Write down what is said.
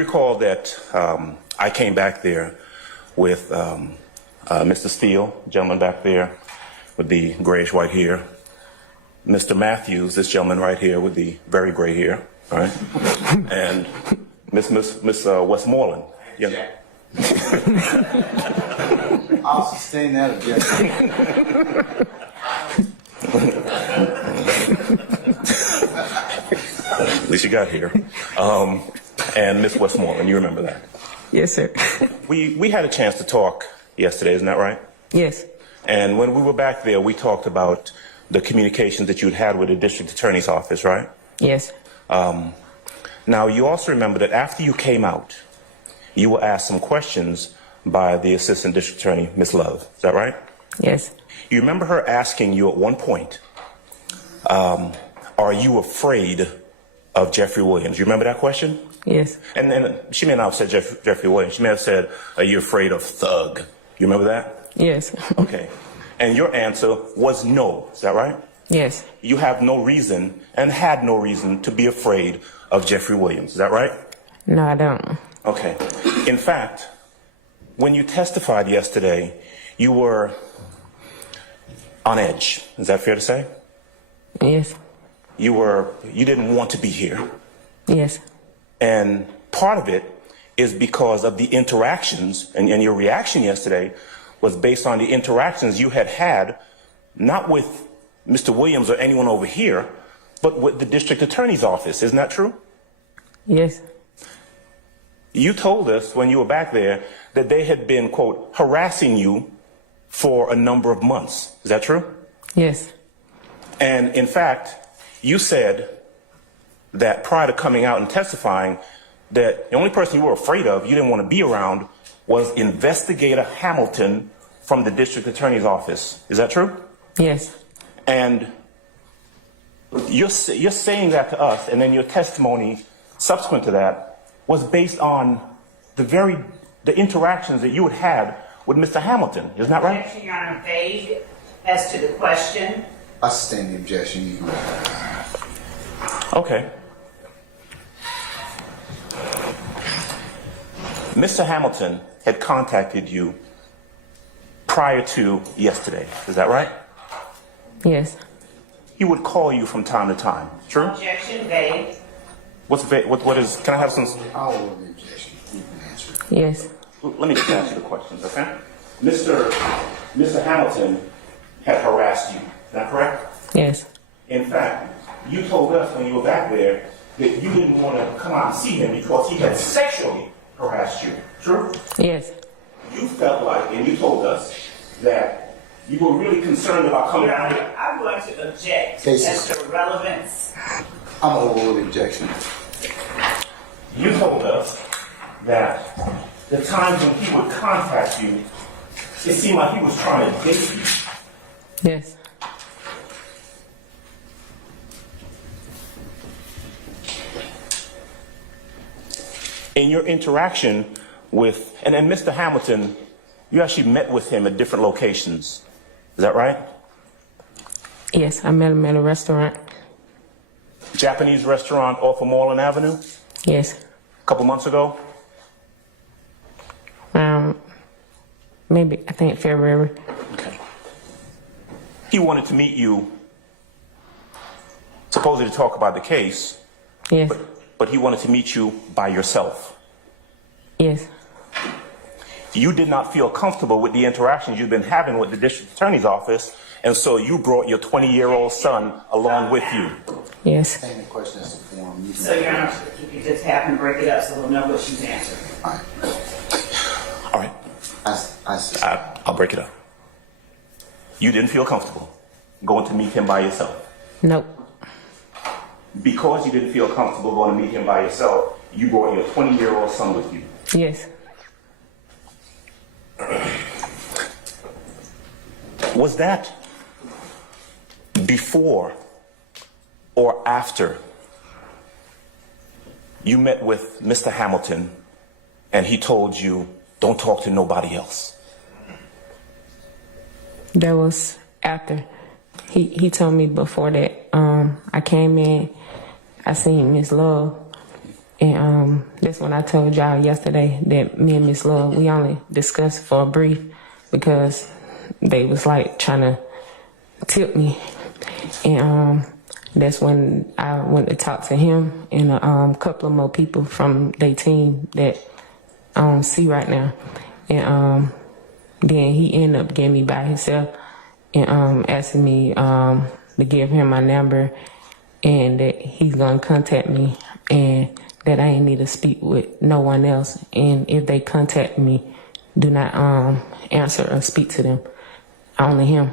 Recall that I came back there with Mr. Steele, gentleman back there with the grayish white hair, Mr. Matthews, this gentleman right here with the very gray hair, all right, and Miss Westmoreland. Yeah. I'll sustain that objection. At least you got here. And Miss Westmoreland, you remember that? Yes, sir. We had a chance to talk yesterday, isn't that right? Yes. And when we were back there, we talked about the communications that you'd had with the district attorney's office, right? Yes. Now, you also remember that after you came out, you were asked some questions by the assistant district attorney, Ms. Love. Is that right? Yes. You remember her asking you at one point, are you afraid of Jeffrey Williams? You remember that question? Yes. And she may not have said Jeffrey Williams. She may have said, are you afraid of Thug? You remember that? Yes. Okay. And your answer was no. Is that right? Yes. You have no reason and had no reason to be afraid of Jeffrey Williams. Is that right? No, I don't. Okay. In fact, when you testified yesterday, you were on edge. Is that fair to say? Yes. You didn't want to be here. Yes. And part of it is because of the interactions, and your reaction yesterday was based on the interactions you had had, not with Mr. Williams or anyone over here, but with the district attorney's office. Isn't that true? Yes. You told us when you were back there that they had been, quote, harassing you for a number of months. Is that true? Yes. And in fact, you said that prior to coming out and testifying, that the only person you were afraid of, you didn't want to be around, was Investigator Hamilton from the district attorney's office. Is that true? Yes. And you're saying that to us, and then your testimony subsequent to that was based on the interactions that you had with Mr. Hamilton. Isn't that right? Objection, Your Honor, vague as to the question. I sustain the objection. You can Okay. Mr. Hamilton had contacted you prior to yesterday. Is that right? Yes. He would call you from time to time. True? Objection, vague. What's vague? What is? Can I have some? I'll hold the objection. You can answer it. Yes. Let me just ask you the questions, okay? Mr. Hamilton had harassed you. Is that correct? Yes. In fact, you told us when you were back there that you didn't want to come out and see him because he had sexually harassed you. True? Yes. You felt like, and you told us, that you were really concerned about coming Your out Honor, here. I'm going to object Cases. as to relevance. I'm gonna hold the objection. You told us that the times when he would contact you, it seemed like he was trying to date you. Yes. In your interaction with, and Mr. Hamilton, you actually met with him at different locations. Is that right? Yes. I met him at a restaurant. Japanese restaurant off of Moreland Avenue Yes. a couple months ago. Maybe, I think February. Okay. He wanted to meet you, supposedly to talk about the case, Yes. but he wanted to meet you by yourself. Yes. You did not feel comfortable with the interactions you've been having with the district attorney's office, and so you brought your 20-year-old son along with you. Yes. Any question as to form? You can So, Your Honor, if you could just have him break it up so we'll know what she's answering. All right. All right, I'll break it up. You didn't feel comfortable going to meet him by yourself. Nope. Because you didn't feel comfortable going to meet him by yourself, you brought your 20-year-old son with you. Yes. Was that before or after you met with Mr. Hamilton and he told you, don't talk to nobody else? That was after. He told me before that. I came in, I seen Miss Love, And that's when I told y'all yesterday that me and Miss Love, we only discussed for a brief because they was like trying to tip me. And that's when I went to talk to him and a couple of more people from their team that I don't see right now. And then he ended up getting me by himself and asking me to give him my number and that he's going to contact me and that I ain't need to speak with no one else. And if they contact me, do not answer or speak to them. Only him.